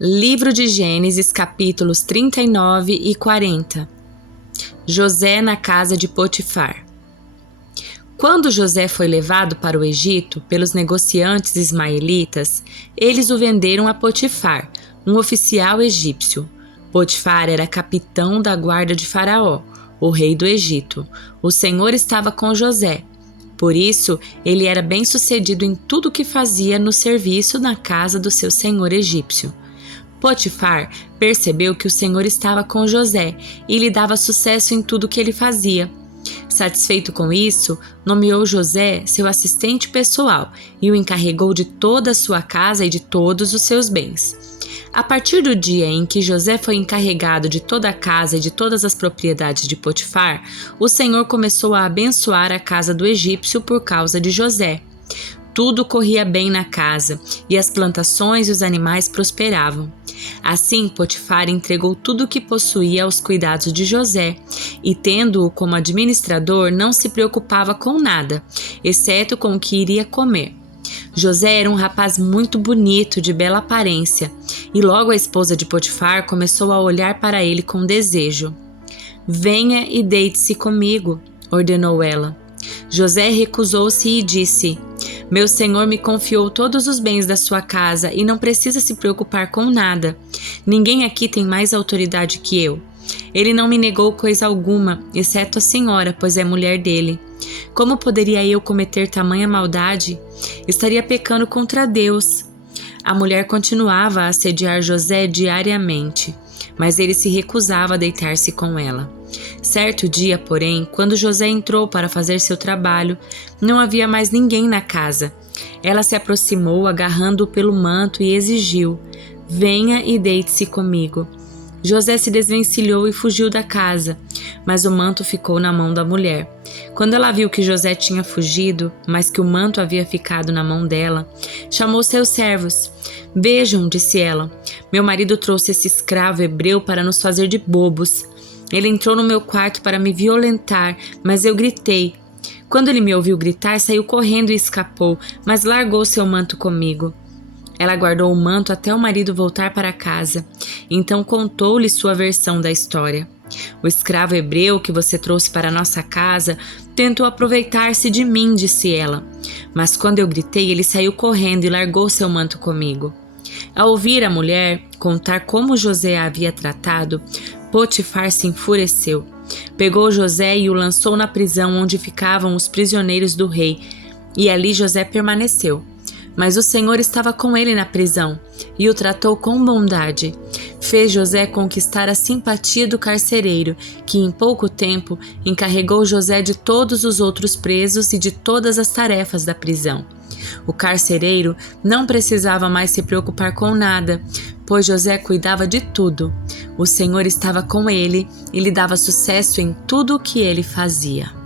Livro de Gênesis, capítulos 39 e 40. José na casa de Potifar. Quando José foi levado para o Egito pelos negociantes ismaelitas, eles o venderam a Potifar, um oficial egípcio. Potifar era capitão da guarda de Faraó, o rei do Egito. O Senhor estava com José. Por isso, ele era bem-sucedido em tudo o que fazia no serviço na casa do seu senhor egípcio. Potifar percebeu que o Senhor estava com José e lhe dava sucesso em tudo que ele fazia. Satisfeito com isso, nomeou José seu assistente pessoal e o encarregou de toda a sua casa e de todos os seus bens. A partir do dia em que José foi encarregado de toda a casa e de todas as propriedades de Potifar, o Senhor começou a abençoar a casa do egípcio por causa de José. Tudo corria bem na casa, e as plantações e os animais prosperavam. Assim, Potifar entregou tudo o que possuía aos cuidados de José, e tendo-o como administrador, não se preocupava com nada, exceto com o que iria comer. José era um rapaz muito bonito, de bela aparência, e logo a esposa de Potifar começou a olhar para ele com desejo. "Venha e deite-se comigo", ordenou ela. José recusou-se e disse: "Meu senhor me confiou todos os bens da sua casa e não precisa se preocupar com nada. Ninguém aqui tem mais autoridade que eu. Ele não me negou coisa alguma, exceto a senhora, pois é mulher dele. Como poderia eu cometer tamanha maldade? Estaria pecando contra Deus." A mulher continuava a assediar José diariamente, mas ele se recusava a deitar-se com ela. Certo dia, porém, quando José entrou para fazer seu trabalho, não havia mais ninguém na casa. Ela se aproximou, agarrando-o pelo manto, e exigiu: "Venha e deite-se comigo." José se desvencilhou e fugiu da casa, mas o manto ficou na mão da mulher. Quando ela viu que José tinha fugido, mas que o manto havia ficado na mão dela, chamou seus servos. "Vejam", disse ela, "meu marido trouxe esse escravo hebreu para nos fazer de bobos. Ele entrou no meu quarto para me violentar, mas eu gritei. Quando ele me ouviu gritar, saiu correndo e escapou, mas largou seu manto comigo." Ela guardou o manto até o marido voltar para casa. Então contou-lhe sua versão da história. "O escravo hebreu que você trouxe para nossa casa tentou aproveitar-se de mim", disse ela. "Mas quando eu gritei, ele saiu correndo e largou seu manto comigo." Ao ouvir a mulher contar como José a havia tratado, Potifar se enfureceu. Pegou José e o lançou na prisão onde ficavam os prisioneiros do rei, e ali José permaneceu. Mas o Senhor estava com ele na prisão e o tratou com bondade. Fez José conquistar a simpatia do carcereiro, que em pouco tempo encarregou José de todos os outros presos e de todas as tarefas da prisão. O carcereiro não precisava mais se preocupar com nada, pois José cuidava de tudo. O Senhor estava com ele e lhe dava sucesso em tudo o que ele fazia.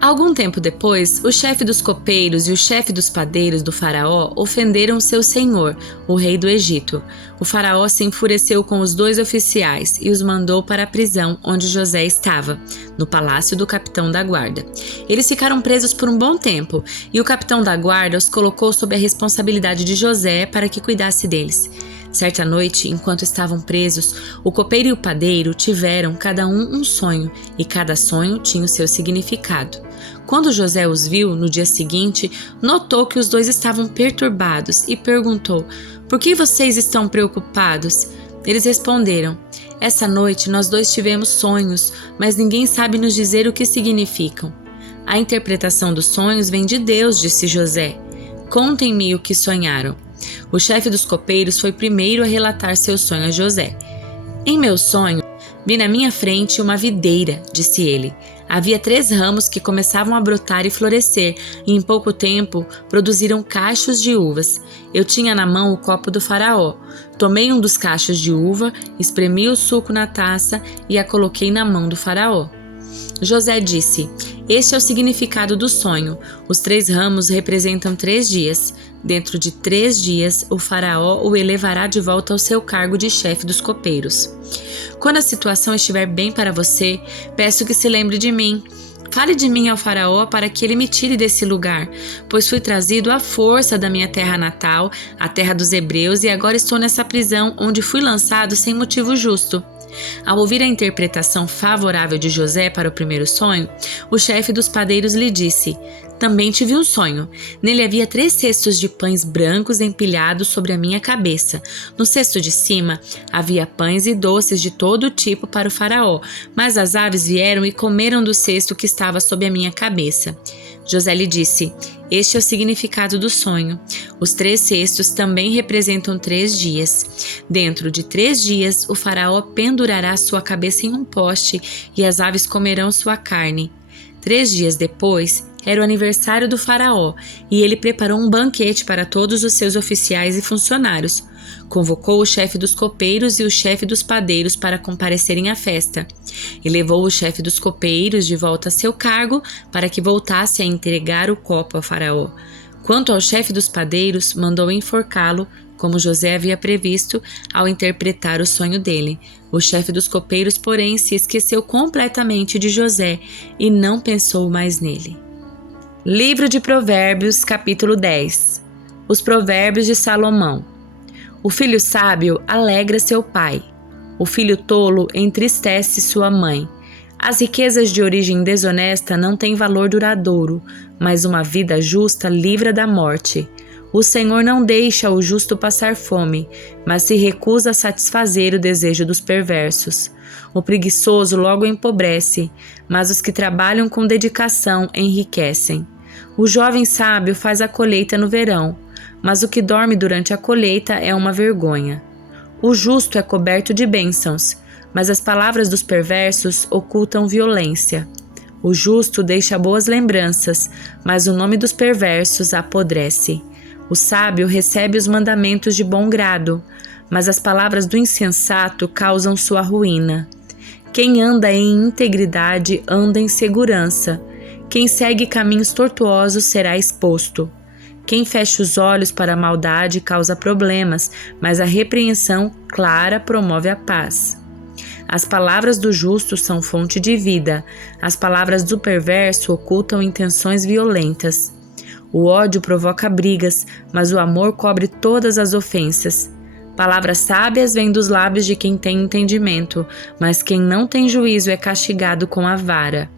Algum tempo depois, o chefe dos copeiros e o chefe dos padeiros do faraó ofenderam seu senhor, o rei do Egito. O faraó se enfureceu com os dois oficiais e os mandou para a prisão onde José estava, no palácio do capitão da guarda. Eles ficaram presos por um bom tempo e o capitão da guarda os colocou sob a responsabilidade de José para que cuidasse deles. Certa noite, enquanto estavam presos, o copeiro e o padeiro tiveram cada um sonho, e cada sonho tinha o seu significado. Quando José os viu, no dia seguinte, notou que os dois estavam perturbados e perguntou: "Por que vocês estão preocupados?" Eles responderam: "Essa noite nós dois tivemos sonhos, mas ninguém sabe nos dizer o que significam." "A interpretação dos sonhos vem de Deus", disse José. "Contem-me o que sonharam." O chefe dos copeiros foi primeiro a relatar seu sonho a José. "Em meu sonho, vi na minha frente uma videira", disse ele. "Havia 3 ramos que começavam a brotar e florescer, e em pouco tempo produziram cachos de uvas. Eu tinha na mão o copo do faraó. Tomei um dos cachos de uva, espremi o suco na taça e a coloquei na mão do faraó." José disse: "Este é o significado do sonho. Os 3 ramos representam 3 dias. Dentro de 3 dias, o faraó o elevará de volta ao seu cargo de chefe dos copeiros. Quando a situação estiver bem para você, peço que se lembre de mim. Fale de mim ao faraó para que ele me tire desse lugar, pois fui trazido à força da minha terra natal, a terra dos hebreus, e agora estou nessa prisão onde fui lançado sem motivo justo. Ao ouvir a interpretação favorável de José para o primeiro sonho, o chefe dos padeiros lhe disse: também tive um sonho. Nele havia 3 cestos de pães brancos empilhados sobre a minha cabeça. No cesto de cima havia pães e doces de todo tipo para o faraó, mas as aves vieram e comeram do cesto que estava sob a minha cabeça. José lhe disse: este é o significado do sonho. Os 3 cestos também representam 3 dias. Dentro de 3 dias, o faraó pendurará sua cabeça em um poste e as aves comerão sua carne. 3 dias depois, era o aniversário do faraó e ele preparou um banquete para todos os seus oficiais e funcionários. Convocou o chefe dos copeiros e o chefe dos padeiros para comparecerem à festa, e levou o chefe dos copeiros de volta a seu cargo para que voltasse a entregar o copo ao faraó. Quanto ao chefe dos padeiros, mandou enforcá-lo, como José havia previsto, ao interpretar o sonho dele. O chefe dos copeiros, porém, se esqueceu completamente de José e não pensou mais nele. Livro de Provérbios, capítulo 10. Os Provérbios de Salomão. O filho sábio alegra seu pai. O filho tolo entristece sua mãe. As riquezas de origem desonesta não têm valor duradouro, mas uma vida justa livra da morte. O Senhor não deixa o justo passar fome, mas se recusa a satisfazer o desejo dos perversos. O preguiçoso logo empobrece, mas os que trabalham com dedicação enriquecem. O jovem sábio faz a colheita no verão, mas o que dorme durante a colheita é uma vergonha. O justo é coberto de bênçãos, mas as palavras dos perversos ocultam violência. O justo deixa boas lembranças, mas o nome dos perversos apodrece. O sábio recebe os mandamentos de bom grado, mas as palavras do insensato causam sua ruína. Quem anda em integridade anda em segurança. Quem segue caminhos tortuosos será exposto. Quem fecha os olhos para a maldade causa problemas, mas a repreensão clara promove a paz. As palavras do justo são fonte de vida, as palavras do perverso ocultam intenções violentas. O ódio provoca brigas, mas o amor cobre todas as ofensas. Palavras sábias vêm dos lábios de quem tem entendimento, mas quem não tem juízo é castigado com a vara.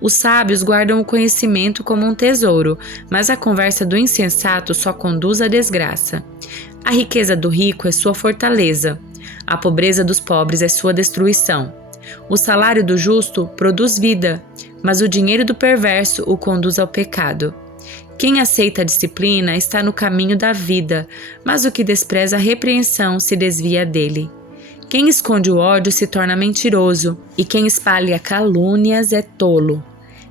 Os sábios guardam o conhecimento como um tesouro, mas a conversa do insensato só conduz à desgraça. A riqueza do rico é sua fortaleza, a pobreza dos pobres é sua destruição. O salário do justo produz vida, mas o dinheiro do perverso o conduz ao pecado. Quem aceita a disciplina está no caminho da vida, mas o que despreza a repreensão se desvia dele. Quem esconde o ódio se torna mentiroso, e quem espalha calúnias é tolo.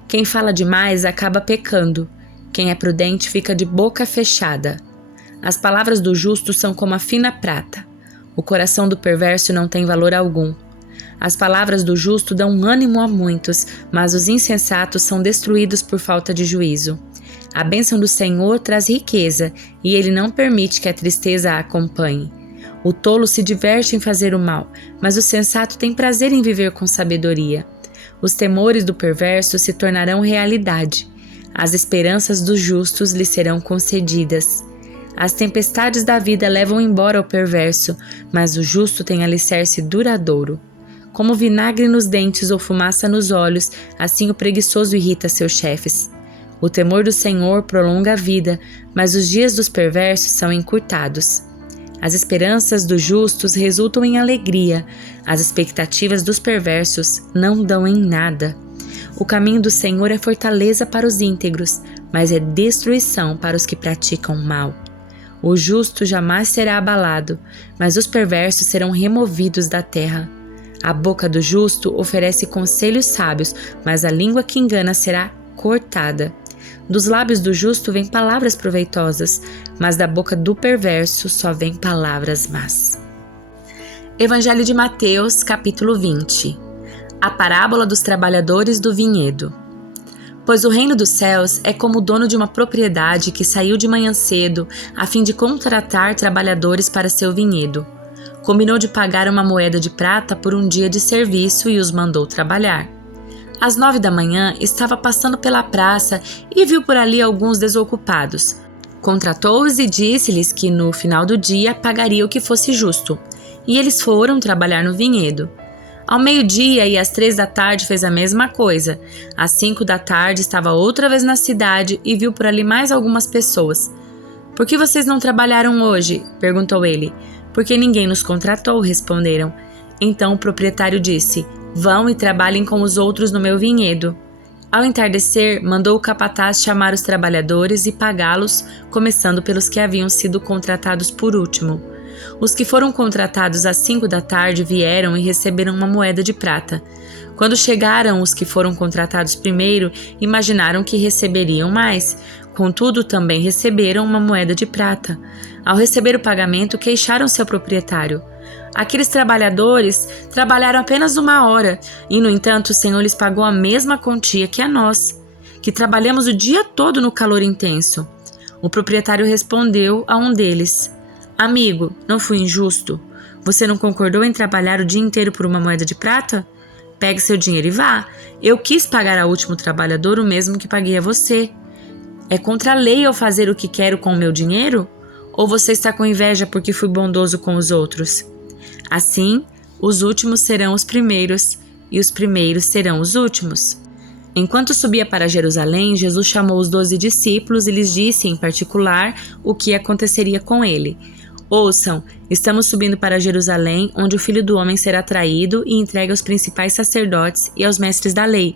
Quem fala demais acaba pecando. Quem é prudente fica de boca fechada. As palavras do justo são como a fina prata. O coração do perverso não tem valor algum. As palavras do justo dão ânimo a muitos, mas os insensatos são destruídos por falta de juízo. A bênção do Senhor traz riqueza, e Ele não permite que a tristeza a acompanhe. O tolo se diverte em fazer o mal, mas o sensato tem prazer em viver com sabedoria. Os temores do perverso se tornarão realidade. As esperanças dos justos lhe serão concedidas. As tempestades da vida levam embora o perverso, mas o justo tem alicerce duradouro. Como vinagre nos dentes ou fumaça nos olhos, assim o preguiçoso irrita seus chefes. O temor do Senhor prolonga a vida, mas os dias dos perversos são encurtados. As esperanças dos justos resultam em alegria, as expectativas dos perversos não dão em nada. O caminho do Senhor é fortaleza para os íntegros, mas é destruição para os que praticam mal. O justo jamais será abalado, mas os perversos serão removidos da terra. A boca do justo oferece conselhos sábios, mas a língua que engana será cortada. Dos lábios do justo vêm palavras proveitosas, mas da boca do perverso só vêm palavras más. Evangelho de Mateus, capítulo 20. A parábola dos trabalhadores do vinhedo. Pois o reino dos céus é como o dono de uma propriedade que saiu de manhã cedo a fim de contratar trabalhadores para seu vinhedo. Combinou de pagar uma moeda de prata por um dia de serviço e os mandou trabalhar. Às 9 da manhã, estava passando pela praça e viu por ali alguns desocupados. Contratou-os e disse-lhes que no final do dia pagaria o que fosse justo. E eles foram trabalhar no vinhedo. Ao meio-dia e às 3 da tarde fez a mesma coisa. Às 5 da tarde estava outra vez na cidade e viu por ali mais algumas pessoas. "Por que vocês não trabalharam hoje?" perguntou ele. "Porque ninguém nos contratou", responderam. Então o proprietário disse: "Vão e trabalhem com os outros no meu vinhedo." Ao entardecer, mandou o capataz chamar os trabalhadores e pagá-los, começando pelos que haviam sido contratados por último. Os que foram contratados às 5 da tarde vieram e receberam uma moeda de prata. Quando chegaram os que foram contratados primeiro, imaginaram que receberiam mais. Contudo, também receberam uma moeda de prata. Ao receber o pagamento, queixaram-se ao proprietário. "Aqueles trabalhadores trabalharam apenas 1 hora, e no entanto o Senhor lhes pagou a mesma quantia que a nós, que trabalhamos o dia todo no calor intenso." O proprietário respondeu a um deles: "Amigo, não fui injusto? Você não concordou em trabalhar o dia inteiro por uma moeda de prata? Pegue seu dinheiro e vá. Eu quis pagar ao último trabalhador o mesmo que paguei a você. É contra a lei eu fazer o que quero com o meu dinheiro? Ou você está com inveja porque fui bondoso com os outros? Assim, os últimos serão os primeiros, e os primeiros serão os últimos." Enquanto subia para Jerusalém, Jesus chamou os 12 discípulos e lhes disse, em particular, o que aconteceria com ele. "Ouçam, estamos subindo para Jerusalém, onde o Filho do Homem será traído e entregue aos principais sacerdotes e aos mestres da lei.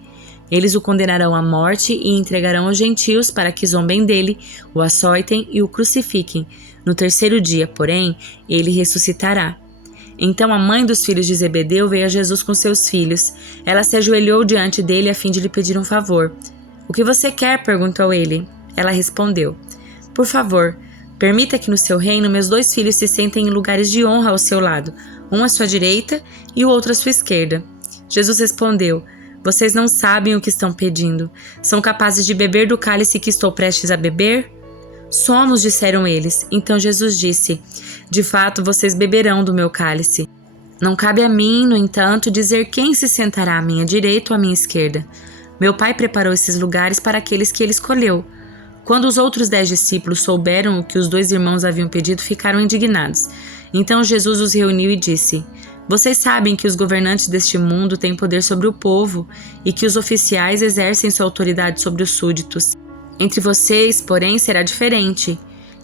Eles o condenarão à morte e entregarão aos gentios para que zombem dele, o açoitem e o crucifiquem. No terceiro dia, porém, ele ressuscitará." Então a mãe dos filhos de Zebedeu veio a Jesus com seus filhos. Ela se ajoelhou diante dele a fim de lhe pedir um favor. "O que você quer?" perguntou ele. Ela respondeu: "Por favor, permita que no seu reino meus 2 filhos se sentem em lugares de honra ao seu lado, um à sua direita e o outro à sua esquerda." Jesus respondeu: "Vocês não sabem o que estão pedindo. São capazes de beber do cálice que estou prestes a beber?" "Somos", disseram eles. Então Jesus disse: "De fato, vocês beberão do meu cálice. Não cabe a mim, no entanto, dizer quem se sentará à minha direita ou à minha esquerda. Meu Pai preparou esses lugares para aqueles que ele escolheu." Quando os outros 10 discípulos souberam o que os 2 irmãos haviam pedido, ficaram indignados. Então Jesus os reuniu e disse: "Vocês sabem que os governantes deste mundo têm poder sobre o povo e que os oficiais exercem sua autoridade sobre os súditos. Entre vocês, porém, será diferente.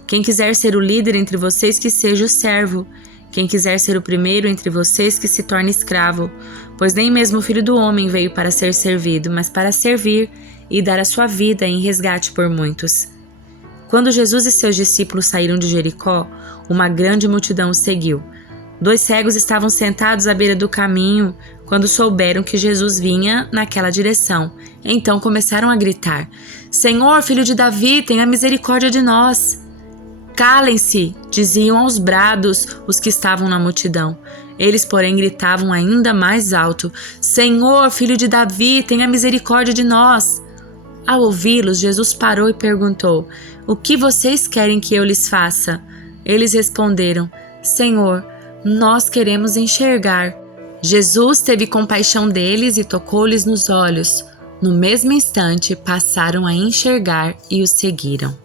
Quem quiser ser o líder entre vocês, que seja o servo. Quem quiser ser o primeiro entre vocês, que se torne escravo. Pois nem mesmo o Filho do Homem veio para ser servido, mas para servir e dar a sua vida em resgate por muitos." Quando Jesus e seus discípulos saíram de Jericó, uma grande multidão os seguiu. 2 cegos estavam sentados à beira do caminho quando souberam que Jesus vinha naquela direção. Então começaram a gritar: "Senhor, filho de Davi, tenha misericórdia de nós." "Calem-se", diziam aos brados os que estavam na multidão. Eles, porém, gritavam ainda mais alto: "Senhor, filho de Davi, tenha misericórdia de nós." Ao ouvi-los, Jesus parou e perguntou: "O que vocês querem que eu lhes faça?" Eles responderam: "Senhor, nós queremos enxergar." Jesus teve compaixão deles e tocou-lhes nos olhos. No mesmo instante, passaram a enxergar e o seguiram.